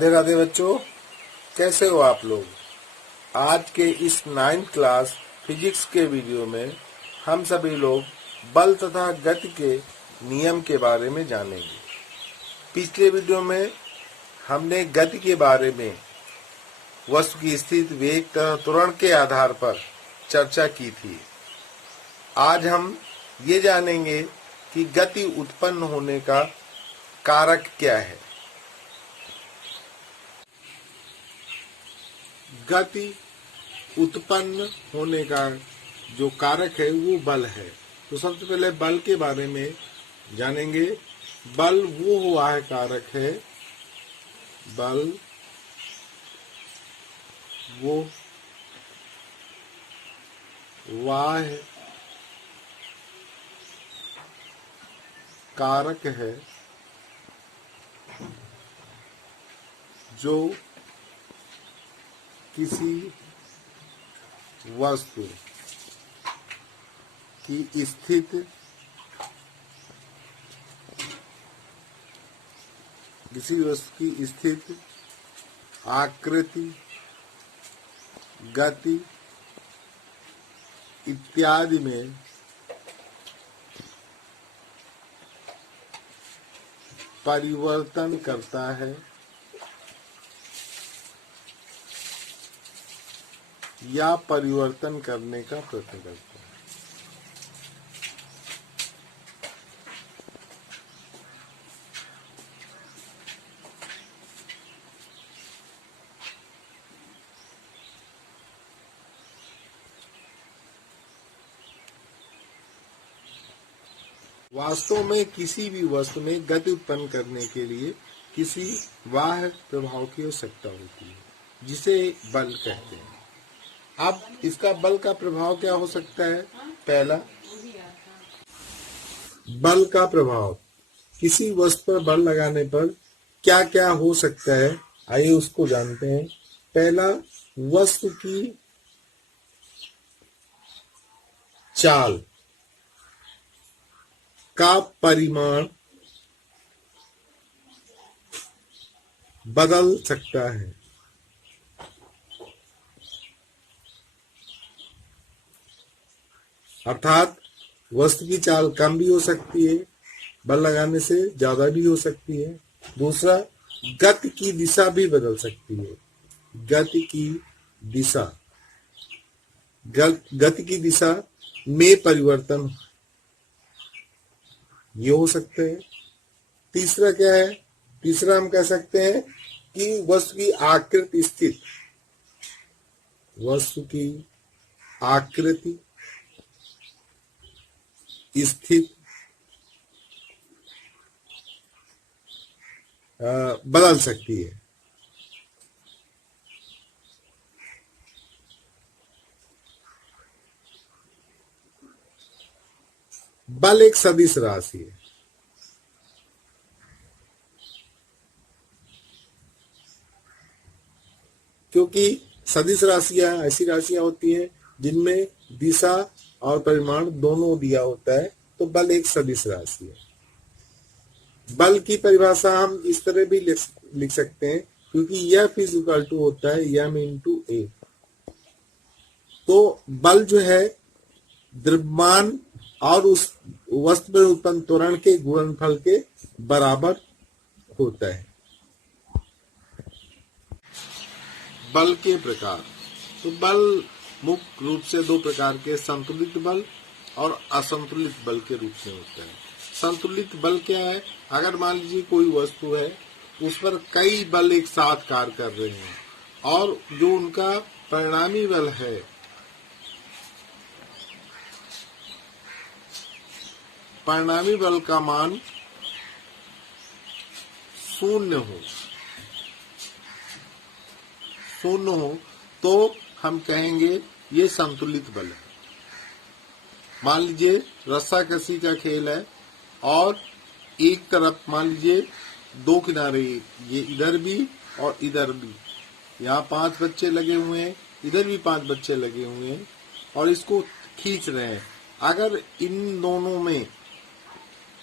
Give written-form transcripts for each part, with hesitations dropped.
राधे राधे बच्चों, कैसे हो आप लोग। आज के इस 9th क्लास फिजिक्स के वीडियो में हम सभी लोग बल तथा गति के नियम के बारे में जानेंगे। पिछले वीडियो में हमने गति के बारे में वस्तु की स्थिति, वेग तथा त्वरण के आधार पर चर्चा की थी। आज हम ये जानेंगे कि गति उत्पन्न होने का कारक क्या है। गति उत्पन्न होने का जो कारक है वो बल है। तो सबसे पहले बल के बारे में जानेंगे। बल वो हुआ है कारक है, बल वो वाह कारक है जो किसी वस्तु की स्थिति, आकृति, गति इत्यादि में परिवर्तन करता है या परिवर्तन करने का प्रयत्न करता है। वास्तव में किसी भी वस्तु में गति उत्पन्न करने के लिए किसी बाह्य प्रभाव की आवश्यकता होती है, जिसे बल कहते हैं। अब इसका बल का प्रभाव क्या हो सकता है। पहला, बल का प्रभाव, किसी वस्तु पर बल लगाने पर क्या क्या हो सकता है, आइए उसको जानते हैं। पहला, वस्तु की चाल का परिमाण बदल सकता है। अर्थात वस्तु की चाल कम भी हो सकती है, बल लगाने से ज्यादा भी हो सकती है। दूसरा, गति की दिशा भी बदल सकती है। गति की दिशा में परिवर्तन ये हो सकते हैं। तीसरा क्या है, तीसरा हम कह सकते हैं कि वस्तु की आकृति स्थिति बदल सकती है। बल एक सदिश राशि है। क्योंकि सदिश राशियां ऐसी राशियां होती हैं जिनमें दिशा और परिमाण दोनों दिया होता है, तो बल एक सदिश राशि है। बल की परिभाषा हम इस तरह भी लिख सकते हैं, क्योंकि F इक्वल टू होता है m इंटू ए। तो बल जो है द्रव्यमान और उस वस्तु में उत्पन्न त्वरण के गुणनफल के बराबर होता है। बल के प्रकार, तो बल मुख्य रूप से दो प्रकार के, संतुलित बल और असंतुलित बल के रूप में होता है। संतुलित बल क्या है, अगर मान लीजिए कोई वस्तु है, उस पर कई बल एक साथ कार्य कर रहे हैं और जो उनका परिणामी बल है परिणामी बल का मान शून्य हो तो हम कहेंगे ये संतुलित बल है। मान लीजिए रस्साकशी का खेल है और एक तरफ मान लीजिए दो किनारे, ये इधर भी और इधर भी, यहाँ 5 बच्चे लगे हुए हैं, इधर भी 5 बच्चे लगे हुए हैं और इसको खींच रहे हैं। अगर इन दोनों में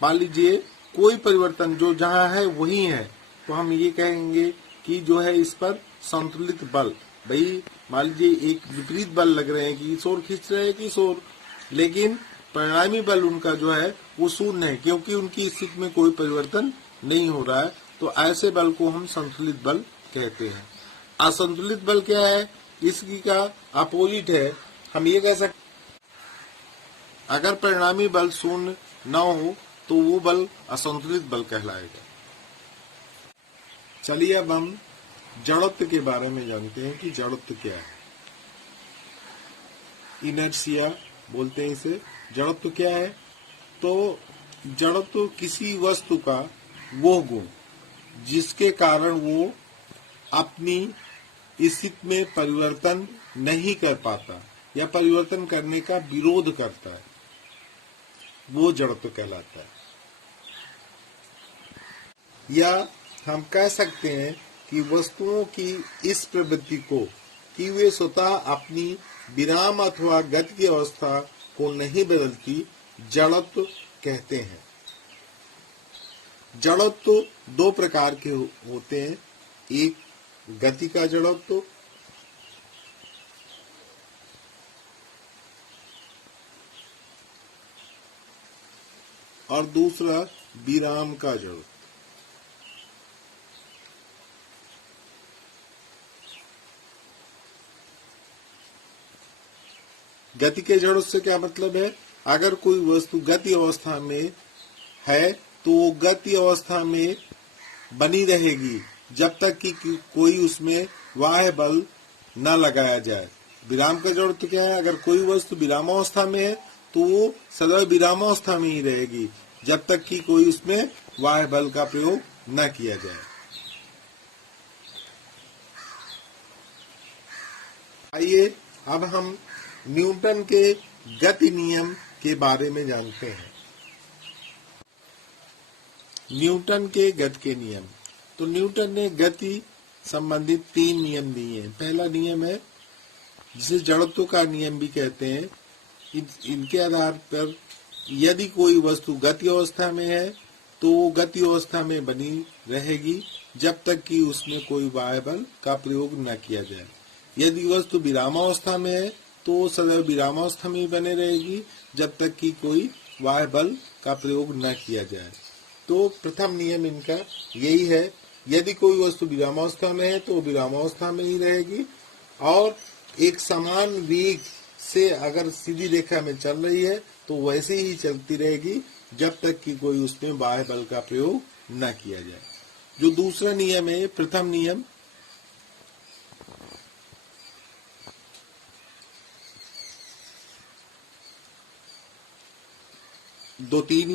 मान लीजिए कोई परिवर्तन जो जहां है वही है, तो हम ये कहेंगे कि जो है इस पर संतुलित बल, भाई मान लीजिए एक विपरीत बल लग रहे हैं कि इस ओर खींच रहे हैं कि इस ओर, लेकिन परिणामी बल उनका जो है वो शून्य है, क्योंकि उनकी स्थिति में कोई परिवर्तन नहीं हो रहा है। तो ऐसे बल को हम संतुलित बल कहते हैं। असंतुलित बल क्या है, इसकी का अपोजिट है। हम ये कह सकते अगर परिणामी बल शून्य न हो तो वो बल असंतुलित बल कहलाएगा। चलिए अब हम जड़त्व के बारे में जानते हैं कि जड़त्व क्या है। इनर्शिया बोलते हैं इसे। जड़त्व क्या है? तो जड़त्व किसी वस्तु का वो गुण जिसके कारण वो अपनी स्थिति में परिवर्तन नहीं कर पाता या परिवर्तन करने का विरोध करता है, वो जड़त्व कहलाता है। या हम कह सकते हैं कि वस्तुओं की इस प्रवृत्ति को कि वे स्वतः अपनी विराम अथवा गति की अवस्था को नहीं बदलती, जड़त्व कहते हैं। जड़त्व दो प्रकार के होते हैं, एक गति का जड़त्व और दूसरा विराम का जड़त्व। गति के जड़त्व से क्या मतलब है? अगर कोई वस्तु गति अवस्था में है तो वो गति अवस्था में बनी रहेगी जब तक कि कोई उसमें बाह्य बल न लगाया जाए। विराम का जड़त्व क्या है? अगर कोई वस्तु विरामावस्था में है तो वो सदैव विरामावस्था में ही रहेगी जब तक कि कोई उसमें बाह्य बल का प्रयोग न किया जाए। आइए अब हम न्यूटन के गति नियम के बारे में जानते हैं। न्यूटन के गति के नियम। तो न्यूटन ने गति संबंधित 3 नियम दिए हैं। पहला नियम है जिसे जड़त्व का नियम भी कहते हैं। इनके आधार पर यदि कोई वस्तु गति अवस्था में है तो वो गति अवस्था में बनी रहेगी जब तक कि उसमें कोई बाह्य बल का प्रयोग न किया जाए। यदि वस्तु विरामावस्था में है तो सदैव विरामावस्था में ही बने रहेगी जब तक कि कोई बाह्य बल का प्रयोग न किया जाए। तो प्रथम नियम इनका यही है, यदि कोई वस्तु विरामावस्था में है तो विरामावस्था में ही रहेगी और एक समान वेग से अगर सीधी रेखा में चल रही है तो वैसे ही चलती रहेगी जब तक कि कोई उसमें बाह्य बल का प्रयोग न किया जाए। जो दूसरा नियम है, प्रथम नियम, दो तीन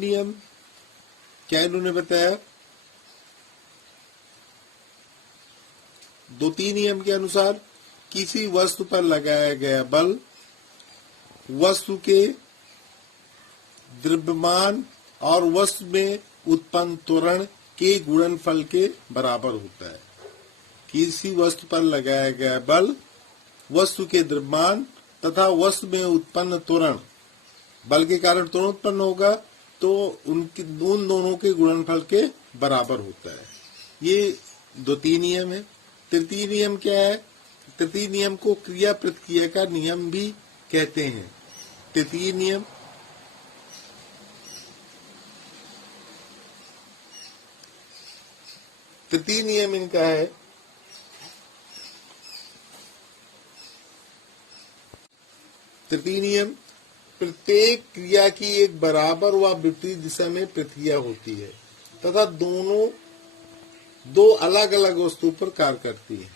नियम क्या इन्होंने बताया? दो तीन नियम के अनुसार किसी वस्तु पर लगाया गया बल वस्तु के द्रव्यमान और वस्तु में उत्पन्न त्वरण के गुणनफल के बराबर होता है। किसी वस्तु पर लगाया गया बल वस्तु के द्रव्यमान तथा वस्तु में उत्पन्न त्वरण, बल के कारण त्वरण उत्पन्न होगा तो उन दोनों के गुणनफल के बराबर होता है। ये दो तीन नियम है। तृतीय नियम क्या है? तृतीय नियम को क्रिया प्रतिक्रिया का नियम भी कहते हैं। तृतीय नियम इनका है, तृतीय नियम, प्रत्येक क्रिया की एक बराबर व विपरीत दिशा में प्रतिक्रिया होती है तथा दोनों दो अलग अलग वस्तुओं पर कार्य करती है।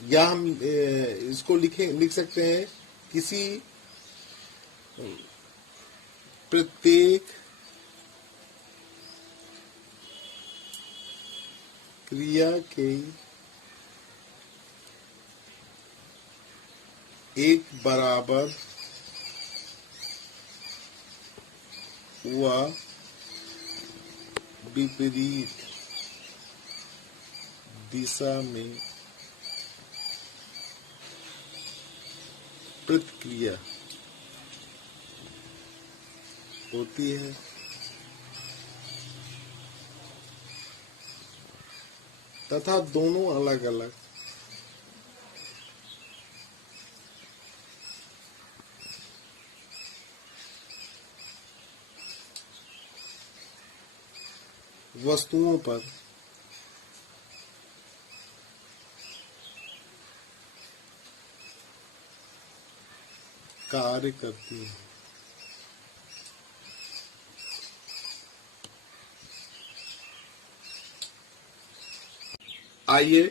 या हम इसको लिख सकते हैं, किसी प्रत्येक क्रिया के एक बराबर व विपरीत दिशा में प्रतिक्रिया होती है। तथा दोनों अलग अलग वस्तुओं पर कार्य करती है। आइए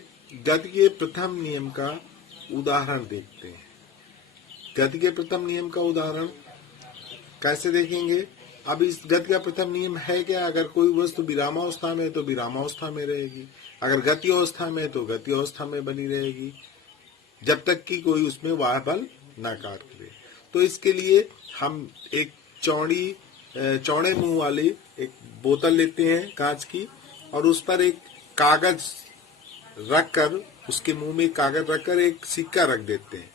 गति के प्रथम नियम का उदाहरण देखते हैं। गति के प्रथम नियम का उदाहरण कैसे देखेंगे? अब इस गति का प्रथम नियम है क्या? अगर कोई वस्तु विरामावस्था में है तो विरामावस्था में रहेगी, अगर गति अवस्था में है तो गति अवस्था में बनी रहेगी, जब तक कि कोई उसमें वाह बल ना कार्य करे। तो इसके लिए हम एक चौड़े मुंह वाली एक बोतल लेते हैं कांच की, और उस पर एक कागज रखकर, उसके मुंह में कागज रखकर एक सिक्का रख देते हैं।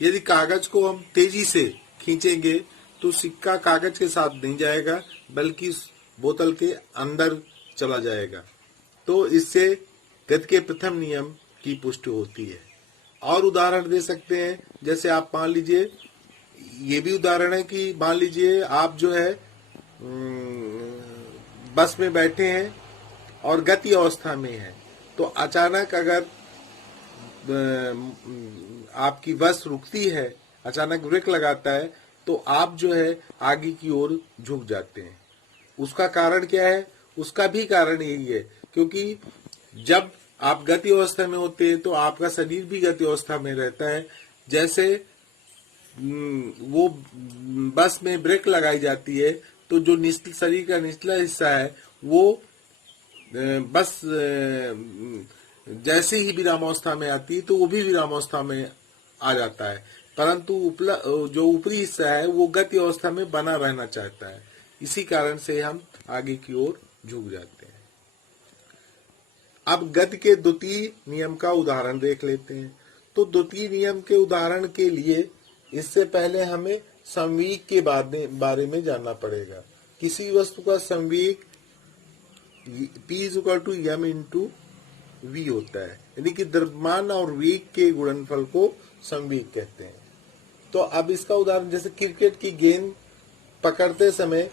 यदि कागज को हम तेजी से खींचेंगे तो सिक्का कागज के साथ नहीं जाएगा, बल्कि इस बोतल के अंदर चला जाएगा। तो इससे गति के प्रथम नियम की पुष्टि होती है। और उदाहरण दे सकते हैं, जैसे आप मान लीजिए, ये भी उदाहरण है कि मान लीजिए आप जो है बस में बैठे हैं और गति अवस्था में है, तो अचानक अगर आपकी बस रुकती है, अचानक ब्रेक लगाता है, तो आप जो है आगे की ओर झुक जाते हैं। उसका कारण क्या है? उसका भी कारण यही है, क्योंकि जब आप गति अवस्था में होते हैं तो आपका शरीर भी गति अवस्था में रहता है। जैसे वो बस में ब्रेक लगाई जाती है तो जो शरीर का निचला हिस्सा है वो बस जैसे ही विरामावस्था में आती है तो वो भी विरामावस्था में आ जाता है, परंतु जो ऊपरी हिस्सा है वो गति अवस्था में बना रहना चाहता है। इसी कारण से हम आगे की ओर झुक जाते हैं। अब गति के द्वितीय नियम का उदाहरण देख लेते हैं। तो द्वितीय नियम के उदाहरण के लिए इससे पहले हमें संवेग के बारे में जानना पड़ेगा। किसी वस्तु का संवेग P = m/v होता है, यानी कि द्रव्यमान और वेग के गुणनफल को संवेग कहते हैं। तो अब इसका उदाहरण, जैसे क्रिकेट की गेंद पकड़ते समय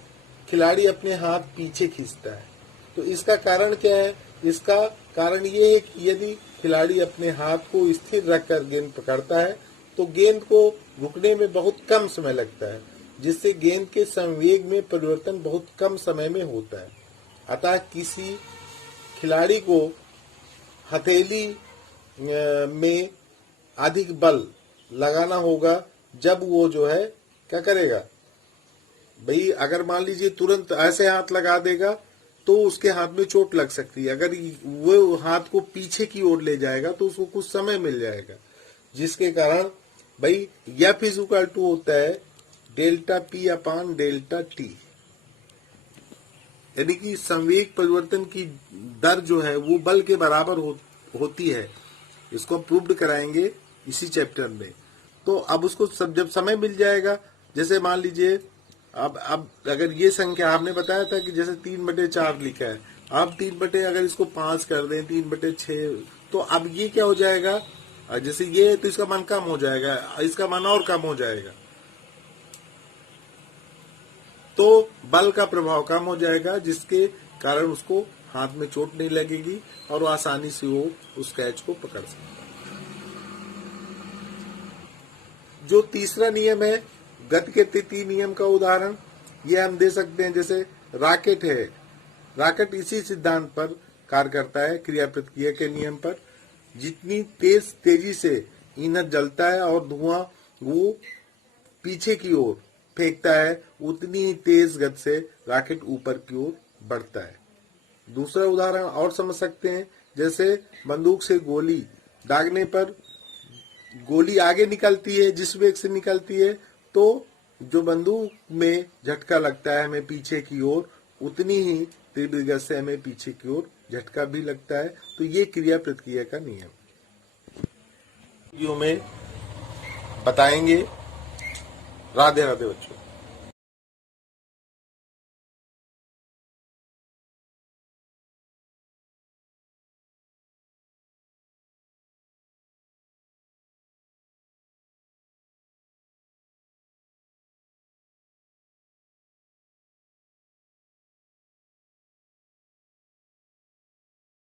खिलाड़ी अपने हाथ पीछे खींचता है, तो इसका कारण क्या है? इसका कारण ये है कि यदि खिलाड़ी अपने हाथ को स्थिर रखकर गेंद पकड़ता है तो गेंद को रुकने में बहुत कम समय लगता है, जिससे गेंद के संवेग में परिवर्तन बहुत कम समय में होता है। अतः किसी खिलाड़ी को हथेली में अधिक बल लगाना होगा जब वो जो है क्या करेगा भाई, अगर मान लीजिए तुरंत ऐसे हाथ लगा देगा तो उसके हाथ में चोट लग सकती है। अगर वो हाथ को पीछे की ओर ले जाएगा तो उसको कुछ समय मिल जाएगा, जिसके कारण भाई F = होता है ΔP/ΔT, यानी कि संवेग परिवर्तन की दर जो है वो बल के बराबर होती है। इसको प्रूव्ड कराएंगे इसी चैप्टर में। तो अब उसको जब समय मिल जाएगा, जैसे मान लीजिए अब अगर ये संख्या हमने बताया था कि जैसे 3/4 लिखा है, अब 3 अगर इसको 5 कर दें 3/6, तो अब ये क्या हो जाएगा, जैसे ये तो इसका मान कम हो जाएगा, इसका मान और कम हो जाएगा, तो बल का प्रभाव कम हो जाएगा, जिसके कारण उसको हाथ में चोट नहीं लगेगी और आसानी से वो उस कैच को पकड़ सकता है। जो तीसरा नियम है गति के तृतीय नियम का उदाहरण ये हम दे सकते हैं। जैसे रॉकेट है, रॉकेट इसी सिद्धांत पर कार्य करता है, क्रिया प्रतिक्रिया के नियम पर। जितनी तेजी से ईंधन जलता है और धुआं वो पीछे की ओर फेंकता है, उतनी ही तेज गति से रॉकेट ऊपर की ओर बढ़ता है। दूसरा उदाहरण और समझ सकते हैं, जैसे बंदूक से गोली दागने पर गोली आगे निकलती है, जिस वेग से निकलती है, तो जो बंदूक में झटका लगता है हमें पीछे की ओर, उतनी ही तीव्र गति से हमें पीछे की ओर झटका भी लगता है। तो ये क्रिया प्रतिक्रिया का नियम वीडियो में बताएंगे। राधे राधे बच्चों।